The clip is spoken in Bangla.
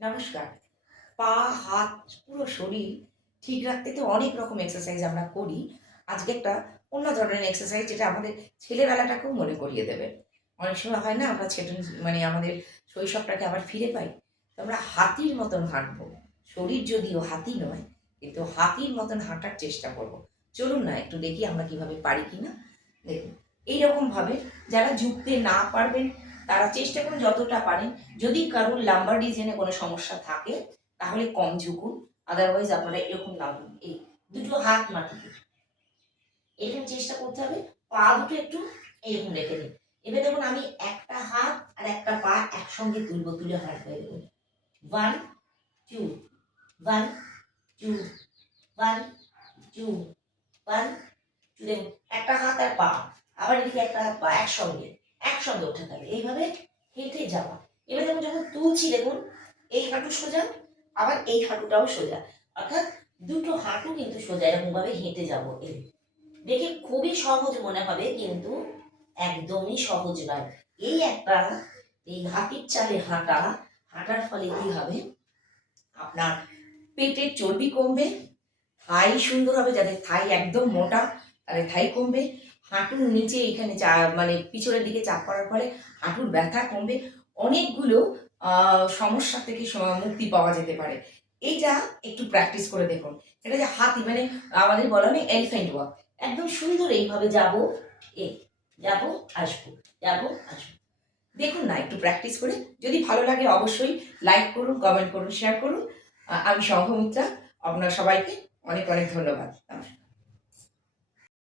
নমস্কার। পা, হাত, পুরো শরীর ঠিক রাখতে তো অনেক রকম এক্সারসাইজ আমরা করি। আজকে একটা অন্য ধরনের এক্সারসাইজ যেটা আমাদের ছেলেবেলাটাকেও মনে করিয়ে দেবে। অনেক সময় হয় না আমরা আমাদের শৈশবটাকে আবার ফিরে পাই। তো আমরা হাতির মতন হাঁটবো। শরীর যদিও হাতি নয়, কিন্তু হাতির মতন হাঁটার চেষ্টা করব। চলুন না একটু দেখি আমরা কিভাবে পারি কিনা। দেখুন, এইরকমভাবে যারা ঝুঁকতে না পারবেন তারা চেষ্টা করুন যতটা পারেন। যদি কারোর লাম্বার ডিজাইনে কোনো সমস্যা থাকে তাহলে কম ঝুঁকুন, আদারওয়াইজ আপনারা এরকম নামুন। এই দুটো হাত মাটিতে, এরকম চেষ্টা করতে হবে। পা দুটো একটু এরকম রেখে দিন। এবার দেখুন আমি একটা হাত আর একটা পা একসঙ্গে তুলবো, তুলে হাঁটবো। দেখুন 1 2 1 2 1 2 1 2। দেখুন একটা হাত আর পা, আবার এদিকে একটা হাত পা একসঙ্গে একসঙ্গে উঠে থাকবে, এইভাবে হেঁটে যাওয়া। এবার দেখুন যখন তুলছি দেখুন এই হাঁটু সোজা, আবার এই হাঁটুটাও সোজা, অর্থাৎ দুটো হাঁটু কিন্তু সোজা এরকম ভাবে হেঁটে যাবো। এই দেখে খুবই সহজ মনে হবে, কিন্তু একদমই সহজ নয়। এই হাতির চালে হাঁটার ফলে কি হবে, আপনার পেটের চর্বি কমবে, থাই সুন্দর হবে। যাদের থাই একদম মোটা তাদের থাই কমবে। হাঁটুর নিচে এখানে পিছনের দিকে চাপ পড়ার ফলে হাঁটুর ব্যথা কমবে। অনেকগুলো সমস্যা থেকে মুক্তি পাওয়া যেতে পারে। এইটা একটু প্র্যাকটিস করে দেখুন। এটা যে হাতি আমাদের বলা হয় এলিফ্যান্ট ওয়াক, একদম সুন্দর এইভাবে যাবো, যাবো আসবো, যাবো আসবো। দেখুন না একটু প্র্যাকটিস করে। যদি ভালো লাগে অবশ্যই লাইক করুন, কমেন্ট করুন, শেয়ার করুন। আমি সংঘমিত্রা, আপনার সবাইকে অনেক অনেক ধন্যবাদ।